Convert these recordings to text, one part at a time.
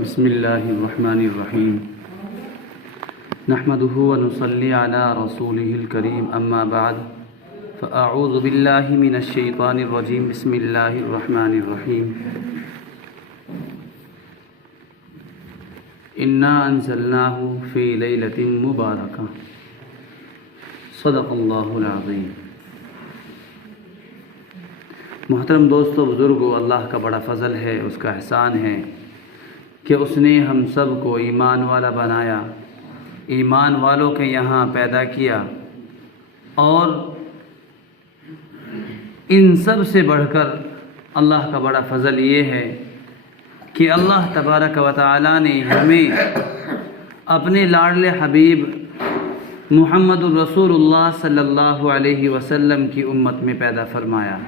بسم اللہ الرحمن الرحیم نحمده ونصلی علی رسوله الکریم اما بعد فاعوذ باللہ من الشیطان الرجیم بسم اللہ الرحمن الرحیم انا انزلناہ فی لیلۃ مبارکہ صدق اللہ العظیم۔ محترم دوستو، بزرگو، اللہ کا بڑا فضل ہے، اس کا احسان ہے کہ اس نے ہم سب کو ایمان والا بنایا، ایمان والوں کے یہاں پیدا کیا، اور ان سب سے بڑھ کر اللہ کا بڑا فضل یہ ہے کہ اللہ تبارک و تعالی نے ہمیں اپنے لاڈلے حبیب محمد الرسول اللہ صلی اللہ علیہ وسلم کی امت میں پیدا فرمایا۔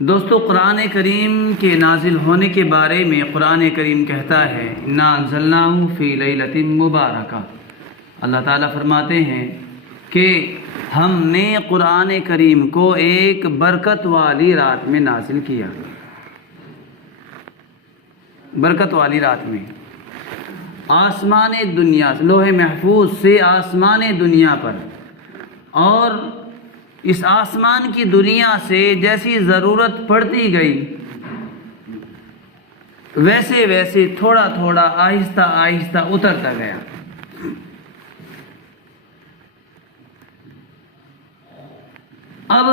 دوستو، قرآن کریم کے نازل ہونے کے بارے میں قرآن کریم کہتا ہے انا انزلناہ فی لیلۃ مبارکہ۔ اللہ تعالیٰ فرماتے ہیں کہ ہم نے قرآن کریم کو ایک برکت والی رات میں نازل کیا، برکت والی رات میں، آسمان دنیا سے، لوح محفوظ سے آسمان دنیا پر، اور اس آسمان کی دنیا سے جیسی ضرورت پڑتی گئی ویسے ویسے تھوڑا تھوڑا آہستہ آہستہ اترتا گیا۔ اب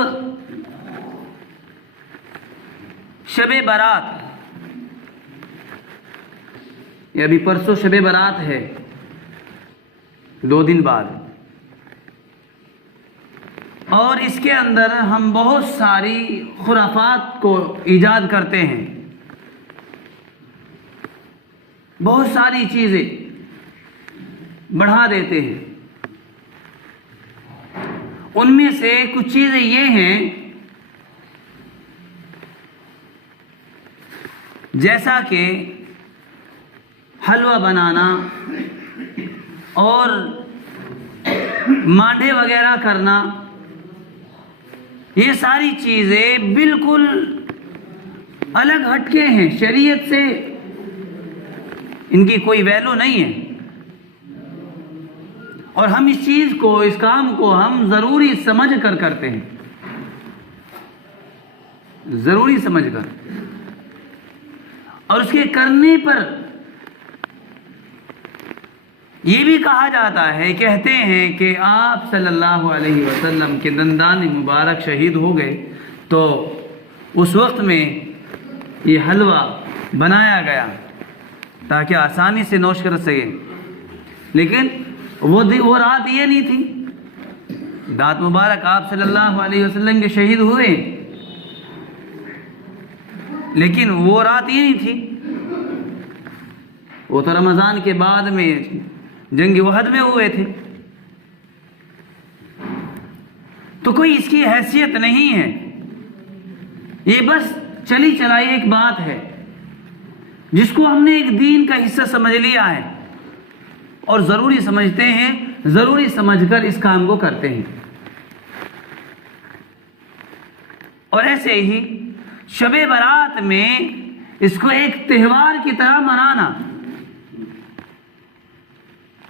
شب برات، یہ ابھی پرسوں شب برات ہے، 2 دن بعد، اور اس کے اندر ہم بہت ساری خرافات کو ایجاد کرتے ہیں، بہت ساری چیزیں بڑھا دیتے ہیں۔ ان میں سے کچھ چیزیں یہ ہیں جیسا کہ حلوہ بنانا اور مانڈے وغیرہ کرنا، یہ ساری چیزیں بالکل الگ ہٹ کے ہیں، شریعت سے ان کی کوئی ویلو نہیں ہے، اور ہم اس چیز کو، اس کام کو ہم ضروری سمجھ کر کرتے ہیں، ضروری سمجھ کر، اور اس کے کرنے پر یہ بھی کہا جاتا ہے، کہتے ہیں کہ آپ صلی اللہ علیہ وسلم کے دندان مبارک شہید ہو گئے تو اس وقت میں یہ حلوہ بنایا گیا تاکہ آسانی سے نوش کر سکے، لیکن وہ رات یہ نہیں تھی، دانت مبارک آپ صلی اللہ علیہ وسلم کے شہید ہوئے، لیکن وہ رات یہ نہیں تھی، وہ تو رمضان کے بعد میں جنگ احد میں ہوئے تھے، تو کوئی اس کی حیثیت نہیں ہے، یہ بس چلی چلائی ایک بات ہے جس کو ہم نے ایک دین کا حصہ سمجھ لیا ہے اور ضروری سمجھتے ہیں، ضروری سمجھ کر اس کام کو کرتے ہیں۔ اور ایسے ہی شب برات میں اس کو ایک تہوار کی طرح منانا،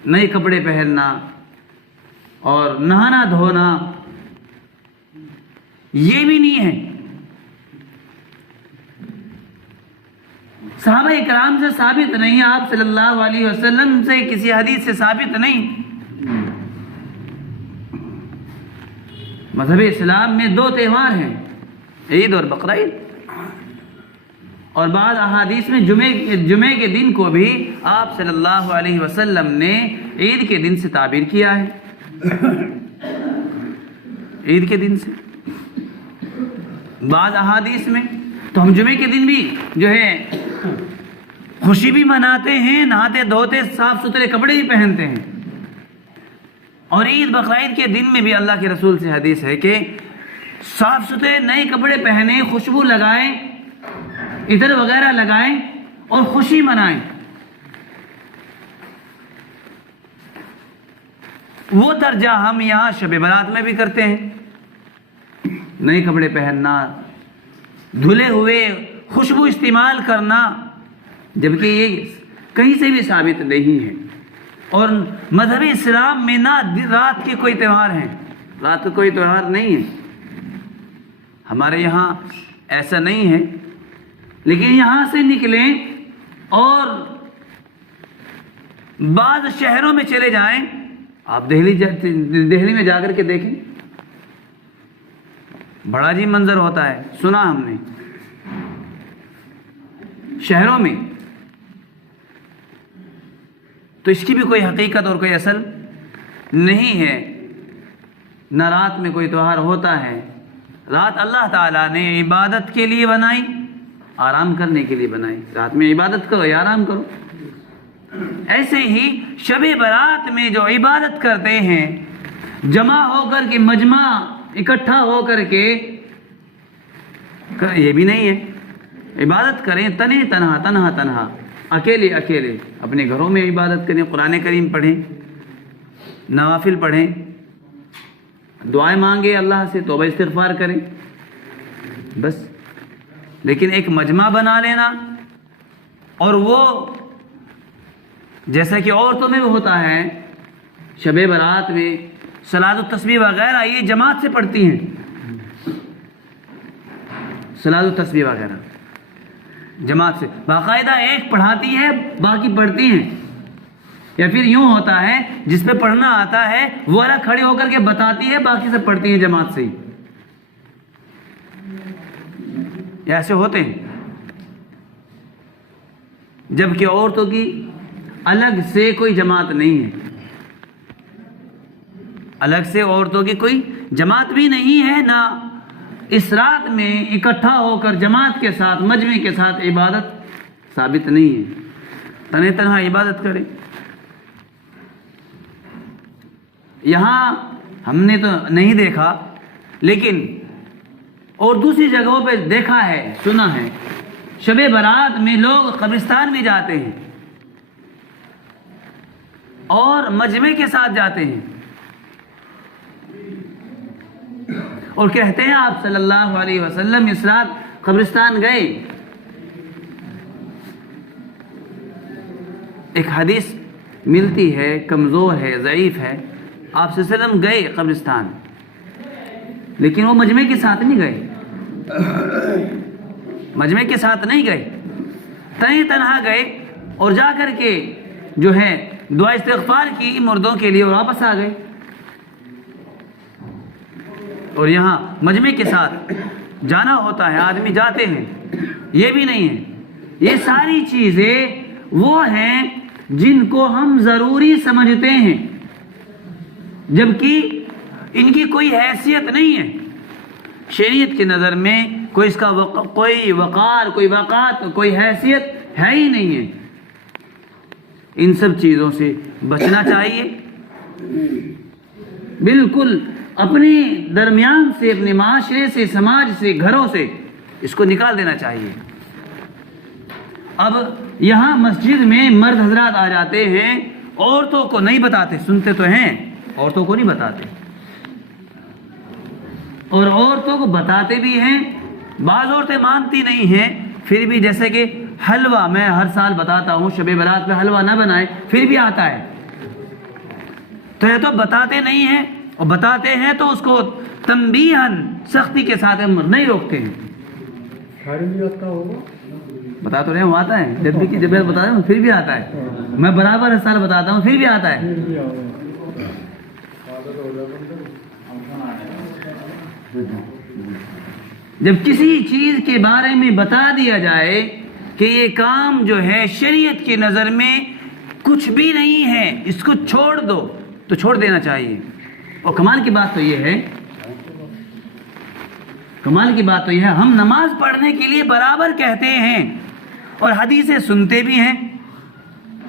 نئے کپڑے پہننا اور نہانا دھونا، یہ بھی نہیں ہے۔ صحابہ کرام سے ثابت نہیں، آپ صلی اللہ علیہ وسلم سے کسی حدیث سے ثابت نہیں۔ مذہب اسلام میں 2 تہوار ہیں، عید اور بقرعید، اور بعض احادیث میں جمعے کے دن کو بھی آپ صلی اللہ علیہ وسلم نے عید کے دن سے تعبیر کیا ہے، عید کے دن سے۔ بعض احادیث میں تو ہم جمعے کے دن بھی جو ہے خوشی بھی مناتے ہیں، نہاتے دھوتے صاف ستھرے کپڑے بھی پہنتے ہیں، اور عید بقرعید کے دن میں بھی اللہ کے رسول سے حدیث ہے کہ صاف ستھرے نئے کپڑے پہنیں، خوشبو لگائیں، عطر وغیرہ لگائیں اور خوشی منائیں۔ وہ درجہ ہم یہاں شب برات میں بھی کرتے ہیں، نئے کپڑے پہننا، دھلے ہوئے خوشبو استعمال کرنا، جبکہ یہ کہیں سے بھی ثابت نہیں ہے۔ اور مذہب اسلام میں نہ رات کے کوئی تہوار ہیں، رات کا کوئی تہوار نہیں ہے، ہمارے یہاں ایسا نہیں ہے۔ لیکن یہاں سے نکلیں اور بعض شہروں میں چلے جائیں، آپ دہلی میں جا کر کے دیکھیں، بڑا جی منظر ہوتا ہے، سنا ہم نے شہروں میں، تو اس کی بھی کوئی حقیقت اور کوئی اصل نہیں ہے۔ نہ رات میں کوئی تہوار ہوتا ہے، رات اللہ تعالیٰ نے عبادت کے لیے بنائی، آرام کرنے کے لیے بنائی، رات میں عبادت کرو یا آرام کرو۔ ایسے ہی شب برات میں جو عبادت کرتے ہیں، جمع ہو کر کے، مجمع اکٹھا ہو کر کے، یہ بھی نہیں ہے۔ عبادت کریں تنہا اکیلے اپنے گھروں میں عبادت کریں، قرآن کریم پڑھیں، نوافل پڑھیں، دعائیں مانگے اللہ سے، توبہ استغفار کریں، بس۔ لیکن ایک مجمع بنا لینا، اور وہ جیسا کہ عورتوں میں بھی ہوتا ہے، شب برات میں صلاۃ التسبیح وغیرہ یہ جماعت سے پڑھتی ہیں، صلاۃ التسبیح وغیرہ جماعت سے، باقاعدہ ایک پڑھاتی ہے باقی پڑھتی ہیں، یا پھر یوں ہوتا ہے جس پہ پڑھنا آتا ہے وہ الگ کھڑی ہو کر کے بتاتی ہے، باقی سب پڑھتی ہیں جماعت سے ہی، ایسے ہوتے ہیں۔ جبکہ عورتوں کی الگ سے کوئی جماعت نہیں ہے، الگ سے عورتوں کی کوئی جماعت بھی نہیں ہے، نہ اس رات میں اکٹھا ہو کر جماعت کے ساتھ، مجمع کے ساتھ عبادت ثابت نہیں ہے، تنہا عبادت کریں۔ یہاں ہم نے تو نہیں دیکھا، لیکن اور دوسری جگہوں پہ دیکھا ہے، سنا ہے، شب برات میں لوگ قبرستان میں جاتے ہیں اور مجمع کے ساتھ جاتے ہیں، اور کہتے ہیں آپ صلی اللہ علیہ وسلم اس رات قبرستان گئے۔ ایک حدیث ملتی ہے، کمزور ہے، ضعیف ہے، آپ صلی اللہ علیہ وسلم گئے قبرستان، لیکن وہ مجمع کے ساتھ نہیں گئے، مجمع کے ساتھ نہیں گئے، تنہا گئے، اور جا کر کے جو ہے دعا استغفار کی مردوں کے لیے، اور واپس آ گئے۔ اور یہاں مجمع کے ساتھ جانا ہوتا ہے، آدمی جاتے ہیں، یہ بھی نہیں ہے۔ یہ ساری چیزیں وہ ہیں جن کو ہم ضروری سمجھتے ہیں، جبکہ ان کی کوئی حیثیت نہیں ہے شریعت کی نظر میں، کوئی اس کا کوئی وقار، کوئی وقات، کوئی حیثیت ہے ہی نہیں ہے۔ ان سب چیزوں سے بچنا چاہیے، بالکل اپنے درمیان سے، اپنے معاشرے سے، سماج سے، گھروں سے اس کو نکال دینا چاہیے۔ اب یہاں مسجد میں مرد حضرات آ جاتے ہیں، عورتوں کو نہیں بتاتے، سنتے تو ہیں، عورتوں کو نہیں بتاتے، اور عورتوں کو بتاتے بھی ہیں، بعض عورتیں مانتی نہیں ہیں، پھر بھی جیسے کہ حلوہ میں ہر سال بتاتا ہوں، شب برات پہ حلوہ نہ بنائے، پھر بھی آتا ہے، تو یہ تو بتاتے نہیں ہیں، اور بتاتے ہیں تو اس کو تنبیہاً سختی کے ساتھ نہیں روکتے ہیں۔ بتا تو رہے ہوں، آتا ہے، جب بھی بتا رہے ہوں پھر بھی آتا ہے، میں برابر ہر سال بتاتا ہوں پھر بھی آتا ہے۔ جب کسی چیز کے بارے میں بتا دیا جائے کہ یہ کام جو ہے شریعت کی نظر میں کچھ بھی نہیں ہے، اس کو چھوڑ دو، تو چھوڑ دینا چاہیے۔ اور کمال کی بات تو یہ ہے، کمال کی بات تو یہ ہے، ہم نماز پڑھنے کے لیے برابر کہتے ہیں اور حدیثیں سنتے بھی ہیں،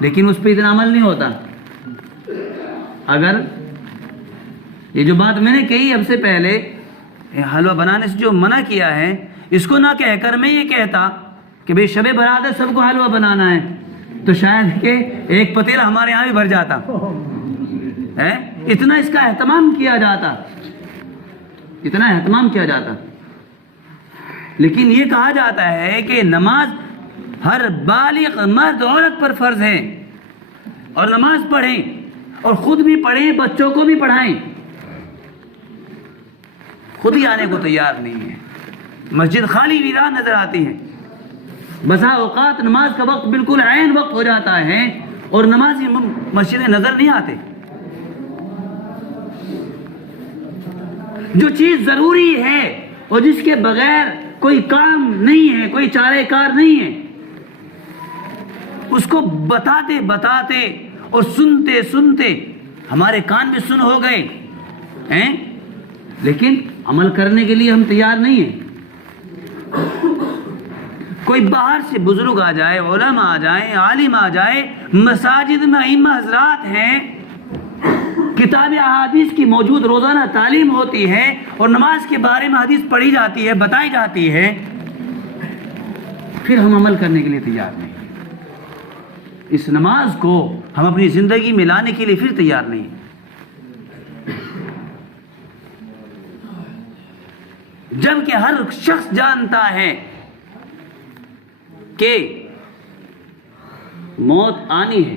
لیکن اس پہ اتنا عمل نہیں ہوتا۔ اگر یہ جو بات میں نے کہی اب سے پہلے، حلوہ بنانے سے جو منع کیا ہے، اس کو نہ کہہ کر میں یہ کہتا کہ بھئی شب برات ہے، سب کو حلوہ بنانا ہے، تو شاید کہ ایک پتیلا ہمارے یہاں بھی بھر جاتا ہے، اتنا اس کا اہتمام کیا جاتا، اتنا اہتمام کیا جاتا۔ لیکن یہ کہا جاتا ہے کہ نماز ہر بالغ مرد عورت پر فرض ہے، اور نماز پڑھیں، اور خود بھی پڑھیں، بچوں کو بھی پڑھائیں۔ خود ہی آنے کو تیار نہیں ہے، مسجد خالی ویران نظر آتی ہے۔ بسا اوقات نماز کا وقت بالکل عین وقت ہو جاتا ہے اور نمازی مسجد نظر نہیں آتے۔ جو چیز ضروری ہے اور جس کے بغیر کوئی کام نہیں ہے، کوئی چارہ کار نہیں ہے، اس کو بتاتے بتاتے اور سنتے سنتے ہمارے کان بھی سن ہو گئے ہیں، لیکن عمل کرنے کے لیے ہم تیار نہیں ہیں۔ کوئی باہر سے بزرگ آ جائے، علماء آ جائیں، عالم آ جائے، مساجد میں ائمہ حضرات ہیں، کتاب احادیث کی موجود روزانہ تعلیم ہوتی ہے اور نماز کے بارے میں حدیث پڑھی جاتی ہے، بتائی جاتی ہے، پھر ہم عمل کرنے کے لیے تیار نہیں۔ اس نماز کو ہم اپنی زندگی میں لانے کے لیے پھر تیار نہیں۔ جبکہ ہر شخص جانتا ہے کہ موت آنی ہے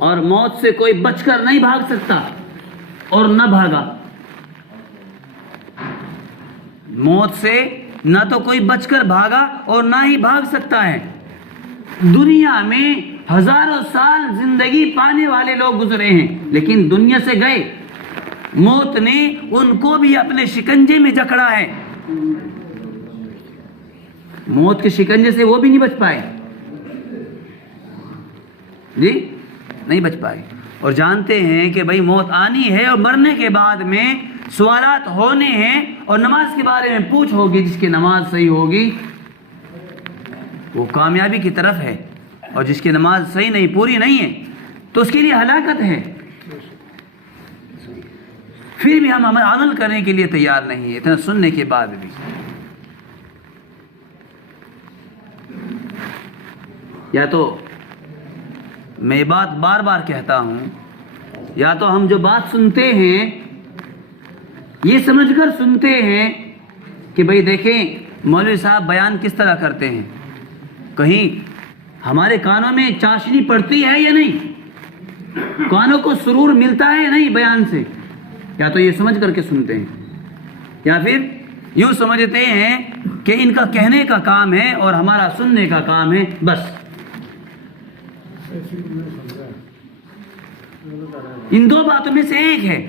اور موت سے کوئی بچ کر نہیں بھاگ سکتا اور نہ بھاگا۔ موت سے نہ تو کوئی بچ کر بھاگا اور نہ ہی بھاگ سکتا ہے۔ دنیا میں ہزاروں سال زندگی پانے والے لوگ گزرے ہیں لیکن دنیا سے گئے، موت نے ان کو بھی اپنے شکنجے میں جکڑا ہے۔ موت کے شکنجے سے وہ بھی نہیں بچ پائے، جی نہیں بچ پائے۔ اور جانتے ہیں کہ بھئی موت آنی ہے اور مرنے کے بعد میں سوالات ہونے ہیں اور نماز کے بارے میں پوچھ ہوگی۔ جس کی نماز صحیح ہوگی وہ کامیابی کی طرف ہے، اور جس کی نماز صحیح نہیں، پوری نہیں ہے، تو اس کے لیے ہلاکت ہے۔ پھر بھی ہم عمل کرنے کے لیے تیار نہیں ہیں، اتنا سننے کے بعد بھی۔ یا تو میں یہ بات بار بار کہتا ہوں، یا تو ہم جو بات سنتے ہیں یہ سمجھ کر سنتے ہیں کہ بھئی دیکھیں مولوی صاحب بیان کس طرح کرتے ہیں، کہیں ہمارے کانوں میں چاشنی پڑتی ہے یا نہیں، کانوں کو سرور ملتا ہے یا نہیں بیان سے۔ یا تو یہ سمجھ کر کے سنتے ہیں، یا پھر یوں سمجھتے ہیں کہ ان کا کہنے کا کام ہے اور ہمارا سننے کا کام ہے، بس۔ ان دو باتوں میں سے ایک ہے۔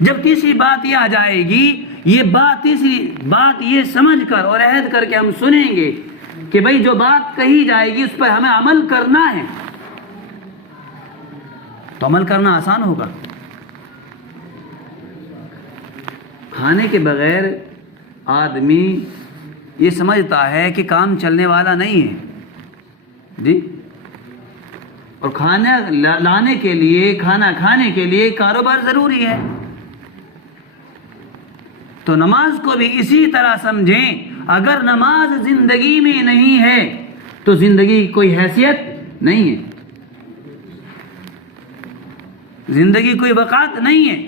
جب تیسری بات یہ آ جائے گی، تیسری بات یہ سمجھ کر اور عہد کر کے ہم سنیں گے کہ بھئی جو بات کہی جائے گی اس پر ہمیں عمل کرنا ہے، تو عمل کرنا آسان ہوگا۔ کھانے کے بغیر آدمی یہ سمجھتا ہے کہ کام چلنے والا نہیں ہے، جی، اور کھانا لانے کے لیے، کھانا کھانے کے لیے کاروبار ضروری ہے۔ تو نماز کو بھی اسی طرح سمجھیں، اگر نماز زندگی میں نہیں ہے تو زندگی کی کوئی حیثیت نہیں ہے، زندگی کوئی وقعت نہیں ہے۔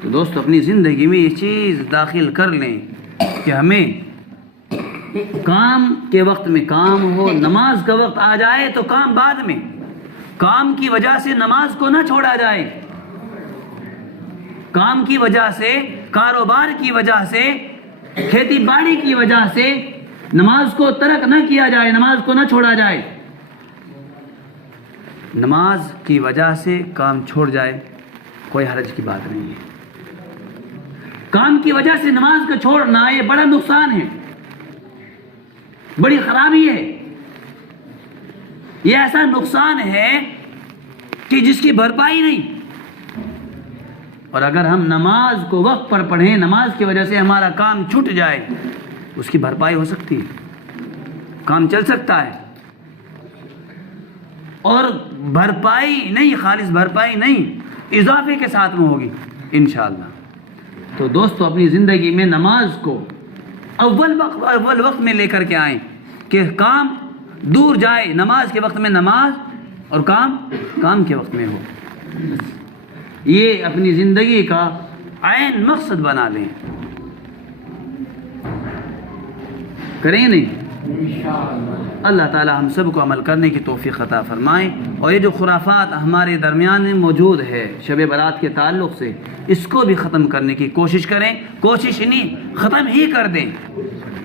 تو دوست اپنی زندگی میں یہ چیز داخل کر لیں کہ ہمیں کام کے وقت میں کام ہو، نماز کا وقت آ جائے تو کام بعد میں، کام کی وجہ سے نماز کو نہ چھوڑا جائے، کام کی وجہ سے، کاروبار کی وجہ سے، کھیتی باڑی کی وجہ سے نماز کو ترک نہ کیا جائے، نماز کو نہ چھوڑا جائے۔ نماز کی وجہ سے کام چھوڑ جائے کوئی حرج کی بات نہیں ہے۔ کام کی وجہ سے نماز کو چھوڑنا یہ بڑا نقصان ہے، بڑی خرابی ہے۔ یہ ایسا نقصان ہے کہ جس کی بھرپائی نہیں۔ اور اگر ہم نماز کو وقت پر پڑھیں، نماز کی وجہ سے ہمارا کام چھوٹ جائے، اس کی بھرپائی ہو سکتی ہے، کام چل سکتا ہے۔ اور بھرپائی نہیں، خالص بھرپائی نہیں، اضافے کے ساتھ میں ہوگی انشاءاللہ۔ تو دوستو اپنی زندگی میں نماز کو اول وقت میں لے کر کے آئیں کہ کام دور جائے، نماز کے وقت میں نماز اور کام کے وقت میں ہو۔ یہ اپنی زندگی کا عین مقصد بنا لیں. کریں نہیں؟ اللہ تعالی ہم سب کو عمل کرنے کی توفیق عطا فرمائے. اور یہ جو خرافات ہمارے درمیان میں موجود ہے شب برات کے تعلق سے، اس کو بھی ختم کرنے کی کوشش کریں. کوشش نہیں، ختم ہی کر دیں.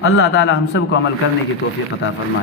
اللہ تعالی ہم سب کو عمل کرنے کی توفیق عطا فرمائے.